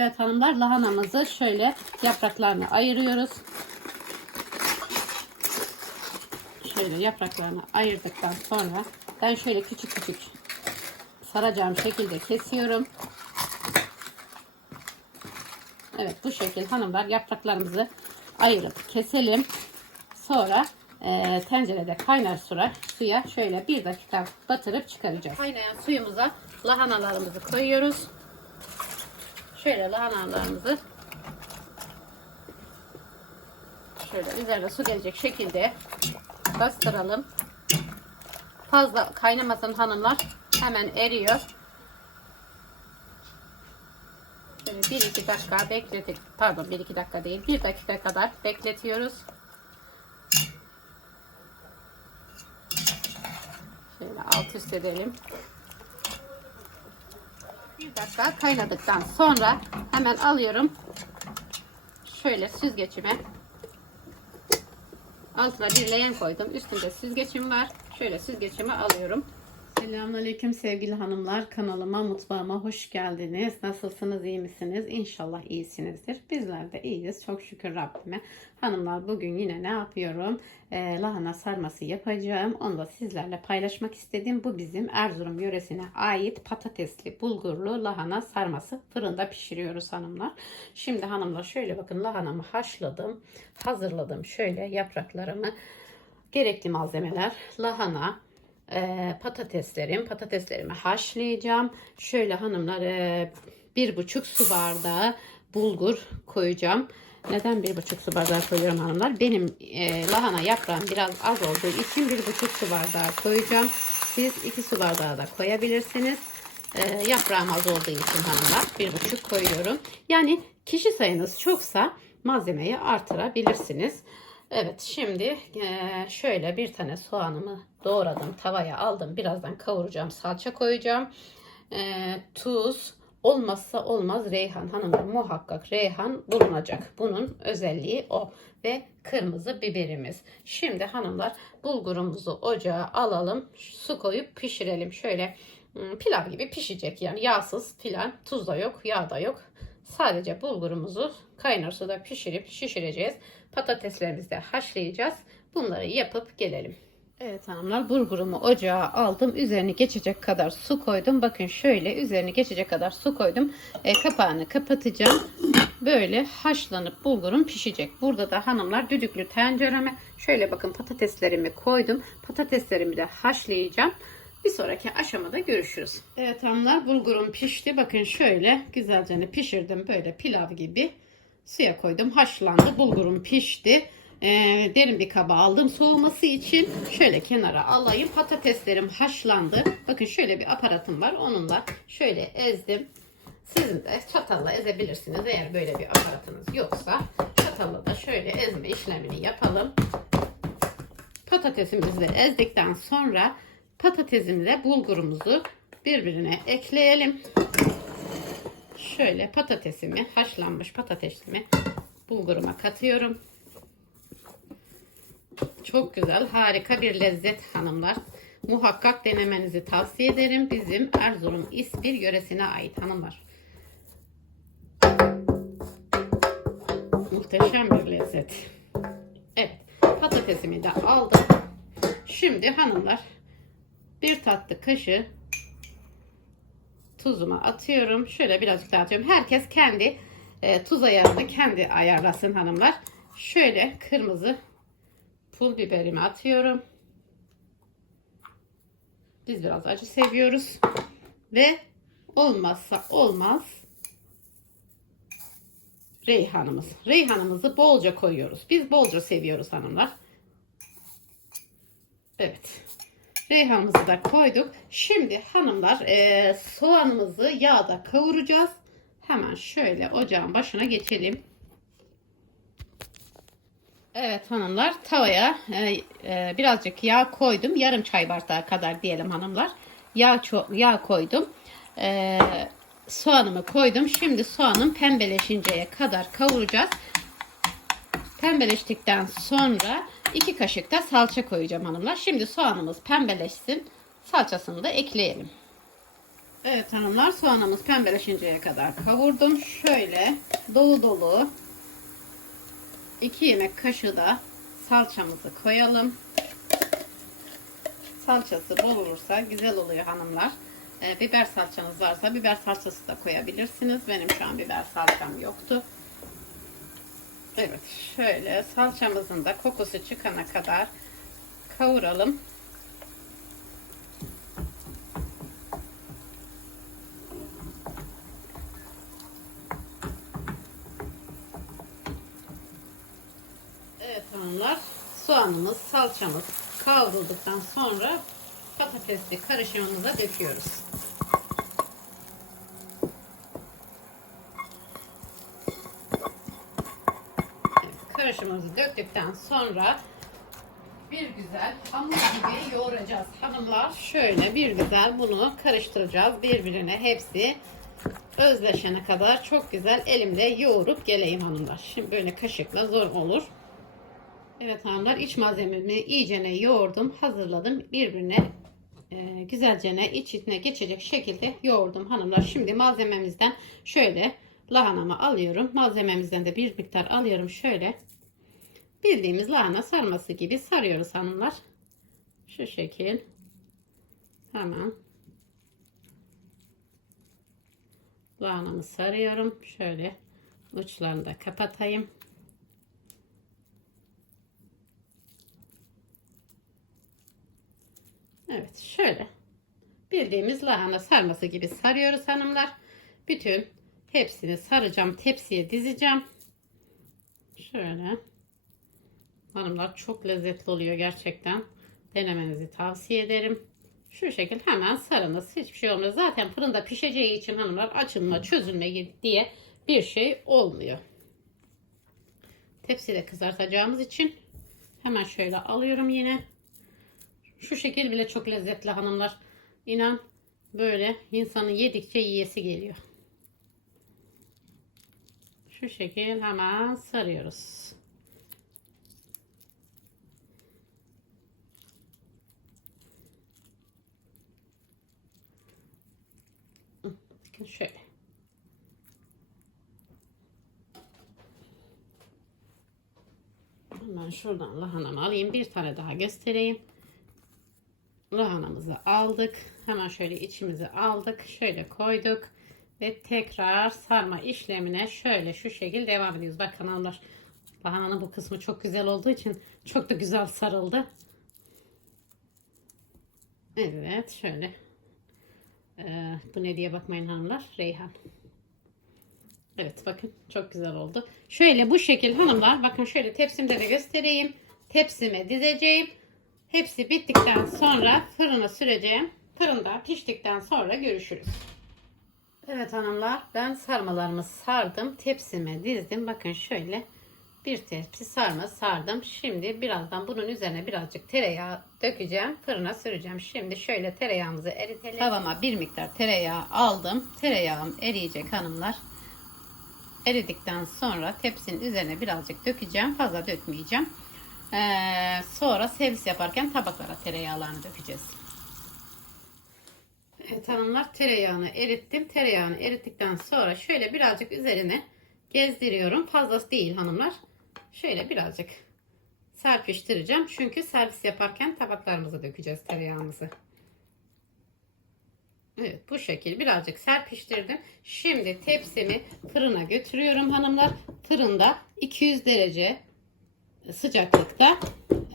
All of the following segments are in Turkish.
Evet hanımlar lahanamızı şöyle yapraklarını ayırıyoruz. Şöyle yapraklarını ayırdıktan sonra ben şöyle küçük küçük saracağım şekilde kesiyorum. Evet bu şekilde hanımlar yapraklarımızı ayırıp keselim. Sonra e, tencerede kaynar suya, suya şöyle bir dakika batırıp çıkaracağız. Kaynayan suyumuza lahanalarımızı koyuyoruz. Şöyle lahanalarımızı şöyle üzerine su gelecek şekilde bastıralım. Fazla kaynamasın hanımlar. Hemen eriyor. Şöyle 1-2 dakika bekletik. Pardon 1-2 dakika değil. 1 dakika kadar bekletiyoruz. Şöyle alt üst edelim. 1 dakika kaynadıktan sonra hemen alıyorum. Şöyle süzgecime altına bir leğen koydum. Üstünde süzgecim var. Şöyle süzgecimi alıyorum. Selamünaleyküm sevgili hanımlar. Kanalıma, mutfağıma hoş geldiniz. Nasılsınız, iyi misiniz? İnşallah iyisinizdir. Bizler de iyiyiz. Çok şükür Rabbime. Hanımlar bugün yine ne yapıyorum? Ee, lahana sarması yapacağım. Onu da sizlerle paylaşmak istedim. Bu bizim Erzurum yöresine ait patatesli, bulgurlu lahana sarması. Fırında pişiriyoruz hanımlar. Şimdi hanımlar şöyle bakın lahanamı haşladım. Hazırladım şöyle yapraklarımı. Gerekli malzemeler lahana, e, patateslerim. Patateslerimi haşlayacağım. Şöyle hanımlar e, bir buçuk su bardağı bulgur koyacağım. Neden bir buçuk su bardağı koyuyorum hanımlar? Benim e, lahana yaprağım biraz az olduğu için bir buçuk su bardağı koyacağım. Siz iki su bardağı da koyabilirsiniz. E, yaprağım az olduğu için hanımlar bir buçuk koyuyorum. Yani kişi sayınız çoksa malzemeyi artırabilirsiniz. Evet şimdi eee, şöyle bir tane soğanımı doğradım tavaya aldım. Birazdan kavuracağım salça koyacağım. Eee, tuz olmazsa olmaz reyhan hanımlar muhakkak reyhan bulunacak. Bunun özelliği o ve kırmızı biberimiz. Şimdi hanımlar bulgurumuzu ocağa alalım su koyup pişirelim. Şöyle hmm, pilav gibi pişecek yani yağsız filan tuz da yok yağ da yok. Sadece bulgurumuzu kaynar suda pişirip şişireceğiz. Patateslerimizi de haşlayacağız. Bunları yapıp gelelim. Evet hanımlar bulgurumu ocağa aldım. Üzerini geçecek kadar su koydum. Bakın şöyle üzerini geçecek kadar su koydum. E, kapağını kapatacağım. Böyle haşlanıp bulgurum pişecek. Burada da hanımlar düdüklü tencereme şöyle bakın patateslerimi koydum. Patateslerimi de haşlayacağım. Bir sonraki aşamada görüşürüz. Evet hanımlar bulgurum pişti. Bakın şöyle güzelce pişirdim. Böyle pilav gibi suya koydum. Haşlandı. Bulgurum pişti. Ee, derin bir kaba aldım soğuması için. Şöyle kenara alayım. Patateslerim haşlandı. Bakın şöyle bir aparatım var. Onunla şöyle ezdim. Sizin de çatalla ezebilirsiniz. Eğer böyle bir aparatınız yoksa çatalla da şöyle ezme işlemini yapalım. Patatesimizi ezdikten sonra patatesimize bulgurumuzu birbirine ekleyelim. Şöyle patatesimi, haşlanmış patatesimi bulguruma katıyorum. Çok güzel, harika bir lezzet hanımlar. Muhakkak denemenizi tavsiye ederim. Bizim Erzurum İspir yöresine ait hanımlar. Muhteşem bir lezzet. Evet, patatesimi de aldım. Şimdi hanımlar bir tatlı kaşığı tuzumu atıyorum. Şöyle birazcık daha atıyorum. Herkes kendi e, tuz ayarını kendi ayarlasın hanımlar. Şöyle kırmızı pul biberimi atıyorum. Biz biraz acı seviyoruz. Ve olmazsa olmaz reyhanımız. Reyhanımızı bolca koyuyoruz. Biz bolca seviyoruz hanımlar. Evet. Reyhanımızı da koyduk. Şimdi hanımlar e, soğanımızı yağda kavuracağız. Hemen şöyle ocağın başına geçelim. Evet hanımlar tavaya e, e, birazcık yağ koydum. Yarım çay bardağı kadar diyelim hanımlar. Yağ, yağ koydum. E, soğanımı koydum. Şimdi soğanın pembeleşinceye kadar kavuracağız. Pembeleştikten sonra 2 kaşık da salça koyacağım hanımlar. Şimdi soğanımız pembeleşsin. Salçasını da ekleyelim. Evet hanımlar soğanımız pembeleşinceye kadar kavurdum. Şöyle dolu dolu 2 yemek kaşığı da salçamızı koyalım. Salçası bol olursa güzel oluyor hanımlar. Ee, biber salçanız varsa biber salçası da koyabilirsiniz. Benim şu an biber salçam yoktu. Evet şöyle salçamızın da kokusu çıkana kadar kavuralım. Evet hanımlar soğanımız salçamız kavrulduktan sonra patatesli karışımımıza döküyoruz. Evet, karışımımızı döktükten sonra bir güzel hamur gibi yoğuracağız. Hanımlar şöyle bir güzel bunu karıştıracağız birbirine hepsi özleşene kadar çok güzel elimle yoğurup geleyim hanımlar. Şimdi böyle kaşıkla zor olur. Evet hanımlar iç malzememi iyicene yoğurdum hazırladım birbirine e, güzelce iç içine geçecek şekilde yoğurdum hanımlar. Şimdi malzememizden şöyle lahanamı alıyorum. Malzememizden de bir miktar alıyorum şöyle. Bildiğimiz lahana sarması gibi sarıyoruz hanımlar. Şu şekil. Hemen. Lahanamı sarıyorum. Şöyle uçlarını da kapatayım. Evet şöyle bildiğimiz lahana sarması gibi sarıyoruz hanımlar. Bütün hepsini saracağım tepsiye dizeceğim. Şöyle. Hanımlar çok lezzetli oluyor gerçekten. Denemenizi tavsiye ederim. Şu şekil hemen sarınız. Hiçbir şey olmuyor. Zaten fırında pişeceği için hanımlar açılma çözülme diye bir şey olmuyor. Tepside kızartacağımız için hemen şöyle alıyorum yine. Şu şekil bile çok lezzetli hanımlar. İnan böyle insanın yedikçe yiyesi geliyor. Şu şekil hemen sarıyoruz. Bakın şöyle. Hemen şuradan lahanamı alayım. Bir tane daha göstereyim. Lahanamızı aldık. Hemen şöyle içimizi aldık. Şöyle koyduk. Ve tekrar sarma işlemine şöyle şu şekilde devam ediyoruz. Bakın hanımlar lahananın bu kısmı çok güzel olduğu için çok da güzel sarıldı. Evet şöyle. Ee, bu ne diye bakmayın hanımlar. Reyhan. Evet bakın çok güzel oldu. Şöyle bu şekil hanımlar bakın şöyle tepsimde de göstereyim. Tepsime dizeceğim. Hepsi bittikten sonra fırına süreceğim. Fırında piştikten sonra görüşürüz. Evet hanımlar ben sarmalarımı sardım. Tepsime dizdim. Bakın şöyle bir tepsi sarma sardım. Şimdi birazdan bunun üzerine birazcık tereyağı dökeceğim. Fırına süreceğim. Şimdi şöyle tereyağımızı eritelim. Tavama bir miktar tereyağı aldım. Tereyağım eriyecek hanımlar. Eridikten sonra tepsinin üzerine birazcık dökeceğim. Fazla dökmeyeceğim. Ee, sonra servis yaparken tabaklara tereyağlarını dökeceğiz. Evet hanımlar tereyağını erittim. Tereyağını erittikten sonra şöyle birazcık üzerine gezdiriyorum. Fazlası değil hanımlar. Şöyle birazcık serpiştireceğim. Çünkü servis yaparken tabaklarımıza dökeceğiz tereyağımızı. Evet bu şekil birazcık serpiştirdim. Şimdi tepsimi fırına götürüyorum hanımlar. Fırında 200 derece sıcaklıkta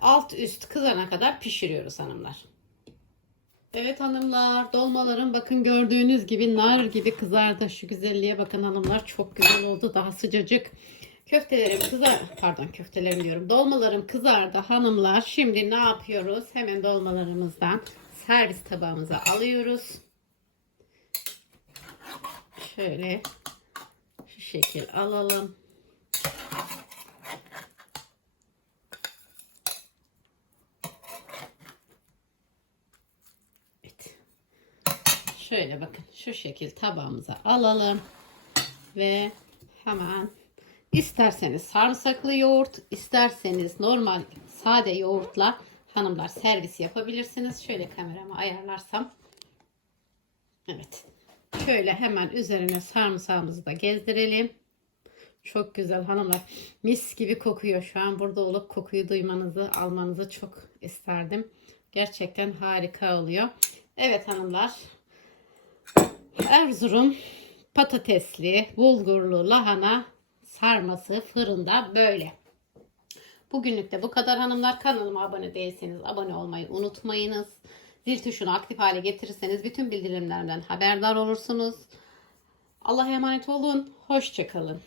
alt üst kızana kadar pişiriyoruz hanımlar. Evet hanımlar dolmalarım bakın gördüğünüz gibi nar gibi kızardı. Şu güzelliğe bakın hanımlar çok güzel oldu. Daha sıcacık. Köftelerim kızar pardon köftelerim diyorum. Dolmalarım kızardı hanımlar. Şimdi ne yapıyoruz? Hemen dolmalarımızdan servis tabağımıza alıyoruz. Şöyle şu şekil alalım. Evet. Şöyle bakın şu şekil tabağımıza alalım ve hemen isterseniz sarımsaklı yoğurt, isterseniz normal sade yoğurtla hanımlar servis yapabilirsiniz. Şöyle kameramı ayarlarsam Evet. Şöyle hemen üzerine sarımsağımızı da gezdirelim. Çok güzel hanımlar. Mis gibi kokuyor şu an. Burada olup kokuyu duymanızı, almanızı çok isterdim. Gerçekten harika oluyor. Evet hanımlar. Erzurum patatesli, bulgurlu lahana sarması fırında böyle. Bugünlük de bu kadar hanımlar. Kanalıma abone değilseniz abone olmayı unutmayınız. Zil tuşunu aktif hale getirirseniz bütün bildirimlerimden haberdar olursunuz. Allah'a emanet olun. Hoşçakalın.